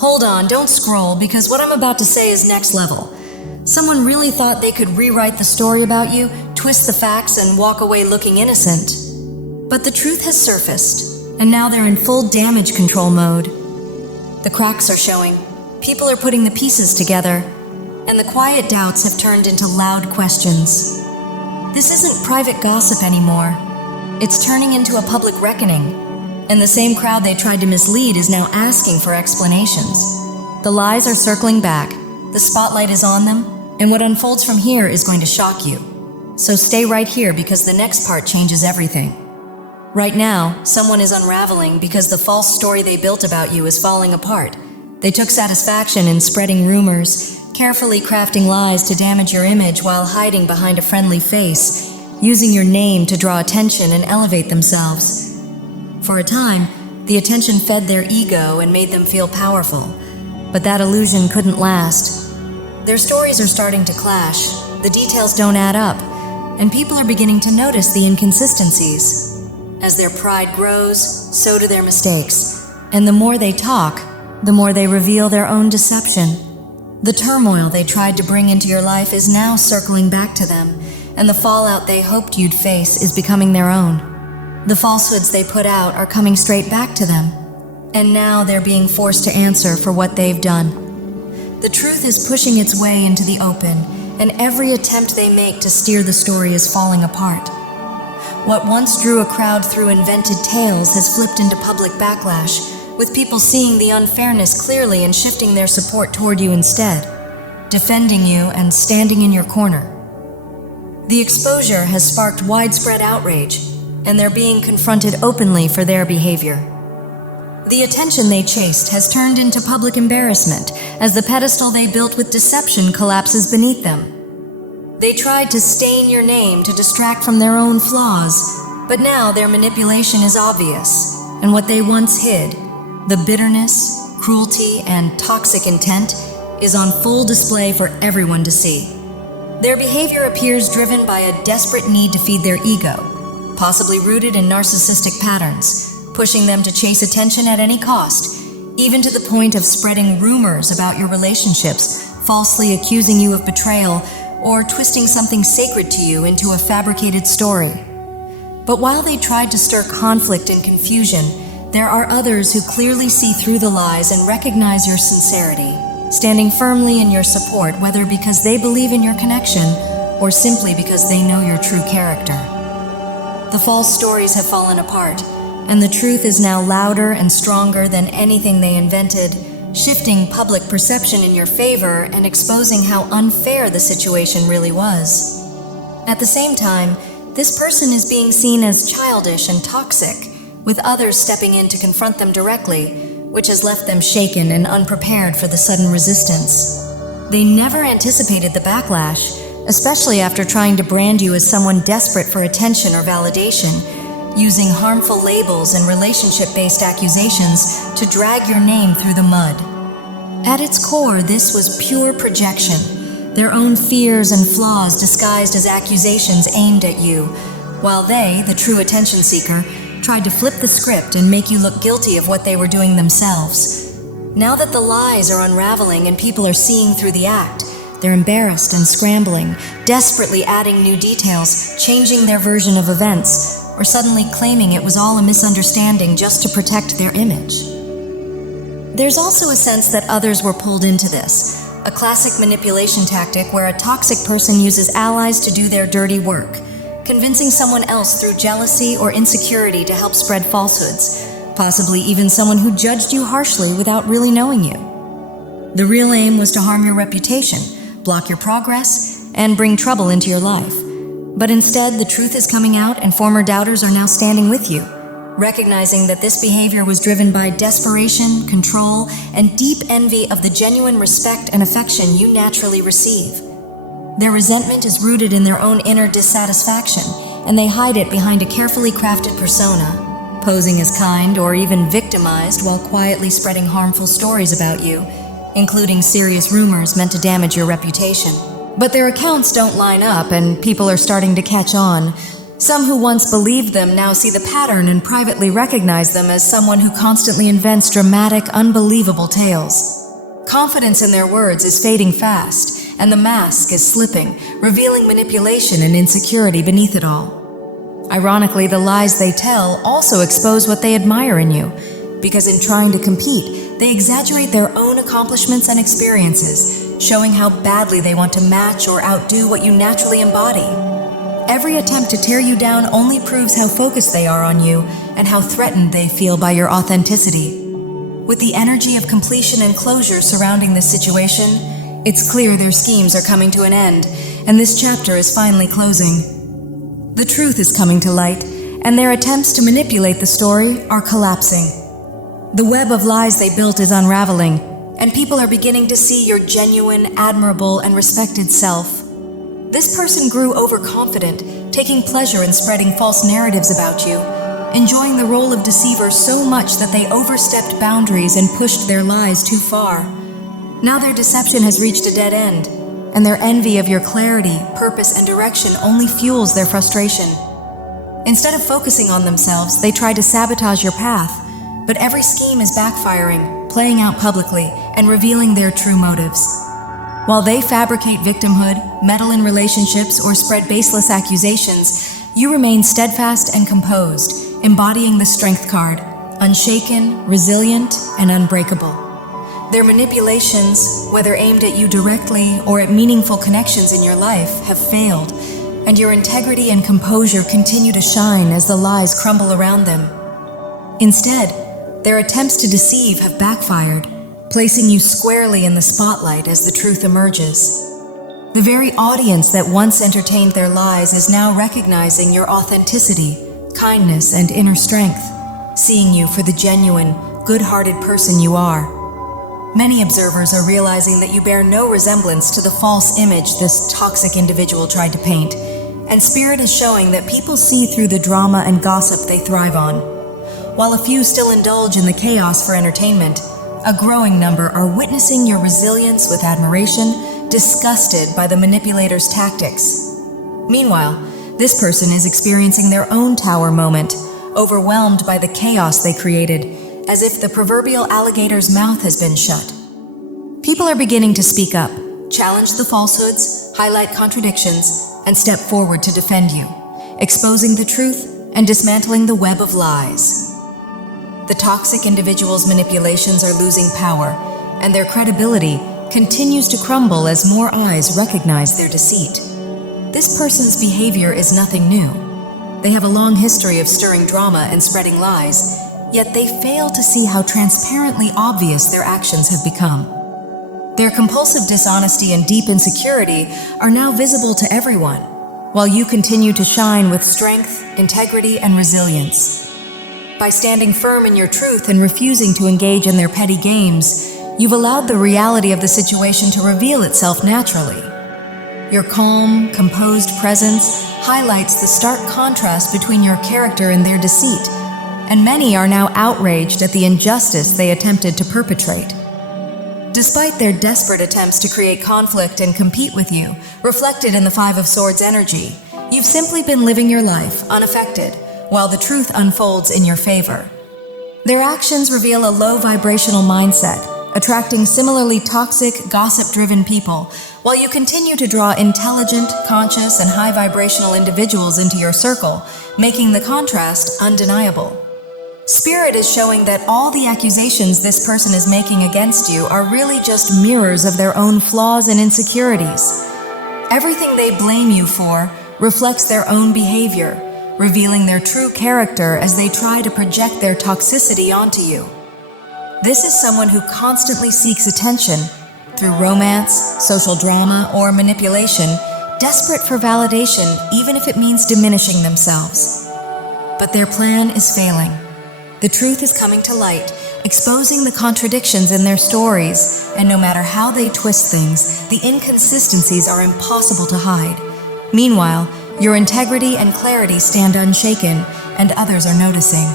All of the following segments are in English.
Hold on, don't scroll, because what I'm about to say is next level. Someone really thought they could rewrite the story about you, twist the facts, and walk away looking innocent. But the truth has surfaced, and now they're in full damage control mode. The cracks are showing, people are putting the pieces together, and the quiet doubts have turned into loud questions. This isn't private gossip anymore. It's turning into a public reckoning, and the same crowd they tried to mislead is now asking for explanations. The lies are circling back, the spotlight is on them, and what unfolds from here is going to shock you. So stay right here because the next part changes everything. Right now, someone is unraveling because the false story they built about you is falling apart. They took satisfaction in spreading rumors, carefully crafting lies to damage your image while hiding behind a friendly face, using your name to draw attention and elevate themselves. For a time, the attention fed their ego and made them feel powerful. But that illusion couldn't last. Their stories are starting to clash, the details don't add up, and people are beginning to notice the inconsistencies. As their pride grows, so do their mistakes. And the more they talk, the more they reveal their own deception. The turmoil they tried to bring into your life is now circling back to them, and the fallout they hoped you'd face is becoming their own. The falsehoods they put out are coming straight back to them, and now they're being forced to answer for what they've done. The truth is pushing its way into the open, and every attempt they make to steer the story is falling apart. What once drew a crowd through invented tales has flipped into public backlash, with people seeing the unfairness clearly and shifting their support toward you instead, defending you and standing in your corner. The exposure has sparked widespread outrage, and they're being confronted openly for their behavior. The attention they chased has turned into public embarrassment as the pedestal they built with deception collapses beneath them. They tried to stain your name to distract from their own flaws, but now their manipulation is obvious, and what they once hid, the bitterness, cruelty, and toxic intent, is on full display for everyone to see. Their behavior appears driven by a desperate need to feed their ego, possibly rooted in narcissistic patterns, pushing them to chase attention at any cost, even to the point of spreading rumors about your relationships, falsely accusing you of betrayal, or twisting something sacred to you into a fabricated story. But while they tried to stir conflict and confusion, there are others who clearly see through the lies and recognize your sincerity, standing firmly in your support, whether because they believe in your connection or simply because they know your true character. The false stories have fallen apart, and the truth is now louder and stronger than anything they invented, shifting public perception in your favor and exposing how unfair the situation really was. At the same time, this person is being seen as childish and toxic, with others stepping in to confront them directly, which has left them shaken and unprepared for the sudden resistance. They never anticipated the backlash, especially after trying to brand you as someone desperate for attention or validation, using harmful labels and relationship-based accusations to drag your name through the mud. At its core, this was pure projection, their own fears and flaws disguised as accusations aimed at you, while they, the true attention seeker, tried to flip the script and make you look guilty of what they were doing themselves. Now that the lies are unraveling and people are seeing through the act, they're embarrassed and scrambling, desperately adding new details, changing their version of events, or suddenly claiming it was all a misunderstanding just to protect their image. There's also a sense that others were pulled into this, a classic manipulation tactic where a toxic person uses allies to do their dirty work, convincing someone else through jealousy or insecurity to help spread falsehoods, possibly even someone who judged you harshly without really knowing you. The real aim was to harm your reputation, block your progress, and bring trouble into your life. But instead, the truth is coming out and former doubters are now standing with you, recognizing that this behavior was driven by desperation, control, and deep envy of the genuine respect and affection you naturally receive. Their resentment is rooted in their own inner dissatisfaction, and they hide it behind a carefully crafted persona, posing as kind or even victimized while quietly spreading harmful stories about you, including serious rumors meant to damage your reputation. But their accounts don't line up, and people are starting to catch on. Some who once believed them now see the pattern and privately recognize them as someone who constantly invents dramatic, unbelievable tales. Confidence in their words is fading fast, and the mask is slipping, revealing manipulation and insecurity beneath it all. Ironically, the lies they tell also expose what they admire in you, because in trying to compete, they exaggerate their own accomplishments and experiences, showing how badly they want to match or outdo what you naturally embody. Every attempt to tear you down only proves how focused they are on you and how threatened they feel by your authenticity. With the energy of completion and closure surrounding this situation, it's clear their schemes are coming to an end, and this chapter is finally closing. The truth is coming to light, and their attempts to manipulate the story are collapsing. The web of lies they built is unraveling, and people are beginning to see your genuine, admirable, and respected self. This person grew overconfident, taking pleasure in spreading false narratives about you, enjoying the role of deceiver so much that they overstepped boundaries and pushed their lies too far. Now their deception has reached a dead end, and their envy of your clarity, purpose, and direction only fuels their frustration. Instead of focusing on themselves, they try to sabotage your path, but every scheme is backfiring, playing out publicly, and revealing their true motives. While they fabricate victimhood, meddle in relationships, or spread baseless accusations, you remain steadfast and composed, embodying the strength card, unshaken, resilient, and unbreakable. Their manipulations, whether aimed at you directly or at meaningful connections in your life, have failed, and your integrity and composure continue to shine as the lies crumble around them. Instead, their attempts to deceive have backfired, placing you squarely in the spotlight as the truth emerges. The very audience that once entertained their lies is now recognizing your authenticity, kindness, and inner strength, seeing you for the genuine, good-hearted person you are. Many observers are realizing that you bear no resemblance to the false image this toxic individual tried to paint, and Spirit is showing that people see through the drama and gossip they thrive on. While a few still indulge in the chaos for entertainment, a growing number are witnessing your resilience with admiration, disgusted by the manipulator's tactics. Meanwhile, this person is experiencing their own tower moment, overwhelmed by the chaos they created, as if the proverbial alligator's mouth has been shut. People are beginning to speak up, challenge the falsehoods, highlight contradictions, and step forward to defend you, exposing the truth and dismantling the web of lies. The toxic individual's manipulations are losing power, and their credibility continues to crumble as more eyes recognize their deceit. This person's behavior is nothing new. They have a long history of stirring drama and spreading lies, yet they fail to see how transparently obvious their actions have become. Their compulsive dishonesty and deep insecurity are now visible to everyone, while you continue to shine with strength, integrity, and resilience. By standing firm in your truth and refusing to engage in their petty games, you've allowed the reality of the situation to reveal itself naturally. Your calm, composed presence highlights the stark contrast between your character and their deceit, and many are now outraged at the injustice they attempted to perpetrate. Despite their desperate attempts to create conflict and compete with you, reflected in the Five of Swords energy, you've simply been living your life unaffected, while the truth unfolds in your favor. Their actions reveal a low vibrational mindset, attracting similarly toxic, gossip-driven people, while you continue to draw intelligent, conscious, and high vibrational individuals into your circle, making the contrast undeniable. Spirit is showing that all the accusations this person is making against you are really just mirrors of their own flaws and insecurities. Everything they blame you for reflects their own behavior, revealing their true character as they try to project their toxicity onto you. This is someone who constantly seeks attention through romance, social drama, or manipulation, desperate for validation even if it means diminishing themselves. But their plan is failing. The truth is coming to light, exposing the contradictions in their stories, and no matter how they twist things, the inconsistencies are impossible to hide. Meanwhile, your integrity and clarity stand unshaken, and others are noticing.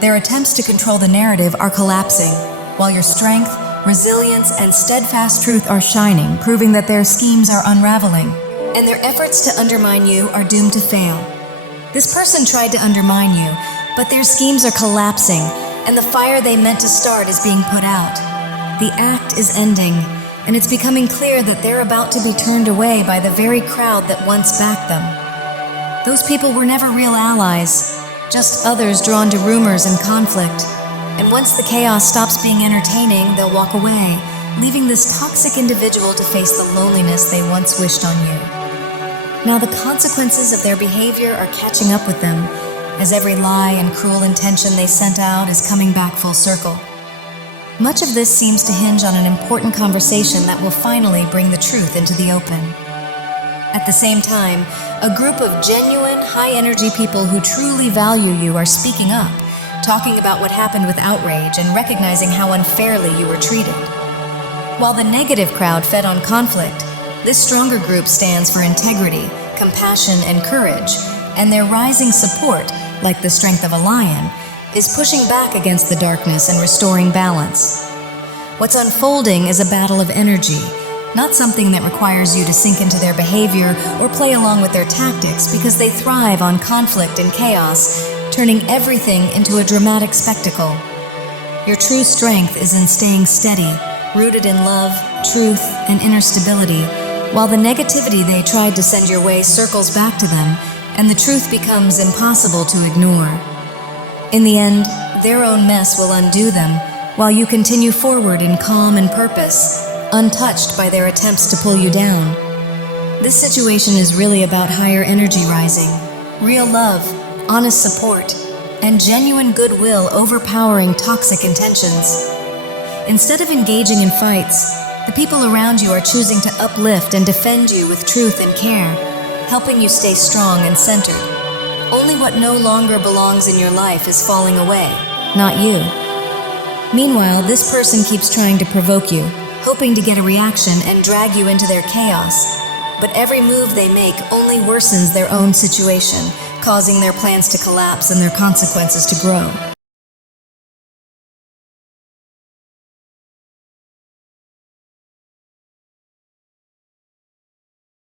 Their attempts to control the narrative are collapsing, while your strength, resilience, and steadfast truth are shining, proving that their schemes are unraveling, and their efforts to undermine you are doomed to fail. This person tried to undermine you, but their schemes are collapsing, and the fire they meant to start is being put out. The act is ending, and it's becoming clear that they're about to be turned away by the very crowd that once backed them. Those people were never real allies, just others drawn to rumors and conflict. And once the chaos stops being entertaining, they'll walk away, leaving this toxic individual to face the loneliness they once wished on you. Now the consequences of their behavior are catching up with them, as every lie and cruel intention they sent out is coming back full circle. Much of this seems to hinge on an important conversation that will finally bring the truth into the open. At the same time, a group of genuine, high-energy people who truly value you are speaking up, talking about what happened with outrage and recognizing how unfairly you were treated. While the negative crowd fed on conflict, this stronger group stands for integrity, compassion, and courage, and their rising support, like the strength of a lion, is pushing back against the darkness and restoring balance. What's unfolding is a battle of energy, not something that requires you to sink into their behavior or play along with their tactics, because they thrive on conflict and chaos, turning everything into a dramatic spectacle. Your true strength is in staying steady, rooted in love, truth, and inner stability, while the negativity they tried to send your way circles back to them, and the truth becomes impossible to ignore. In the end, their own mess will undo them, while you continue forward in calm and purpose, untouched by their attempts to pull you down. This situation is really about higher energy rising, real love, honest support, and genuine goodwill overpowering toxic intentions. Instead of engaging in fights, the people around you are choosing to uplift and defend you with truth and care, helping you stay strong and centered. Only what no longer belongs in your life is falling away, not you. Meanwhile, this person keeps trying to provoke you, hoping to get a reaction and drag you into their chaos. But every move they make only worsens their own situation, causing their plans to collapse and their consequences to grow.